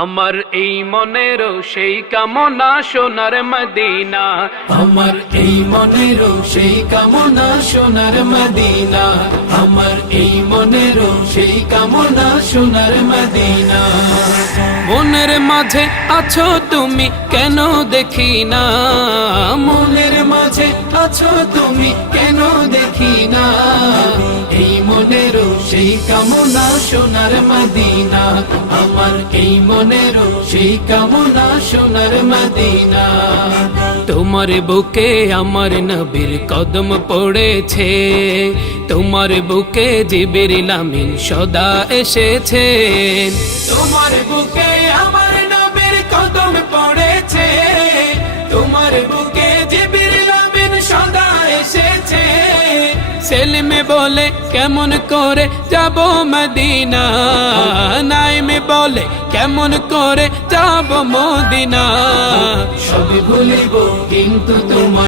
আমার এই মনেরও সেই কামনা সোনার মদিনা, আমার এই মনেরও সেই কামনা সোনার মদিনা, আমার এই মনেরও সেই কামনা সোনার মদিনা। মনের মাঝে আছো তুমি কেন দেখি না, মনের মাঝে আছো তুমি কেন দেখি না, এই মনেরও সেই কামনা সোনার মদিনা, আমার এই মনেরও সেই কামনা সোনার মদিনা। তোমার বুকে আমার নবীর কদম পড়েছে, তোমার বুকে জিবরিল আমিন সদা এসেছে। তোমার বুকে আমার নবীর কদম পড়েছে, তোমার বুকে জিবরিল আমিন সদা এসেছে। সেলিমে বলে কেমন করে যাব মদিনা, নাইমে বলে কেমন করে যাব মদিনা। সব ভুলিব কিন্তু তোমার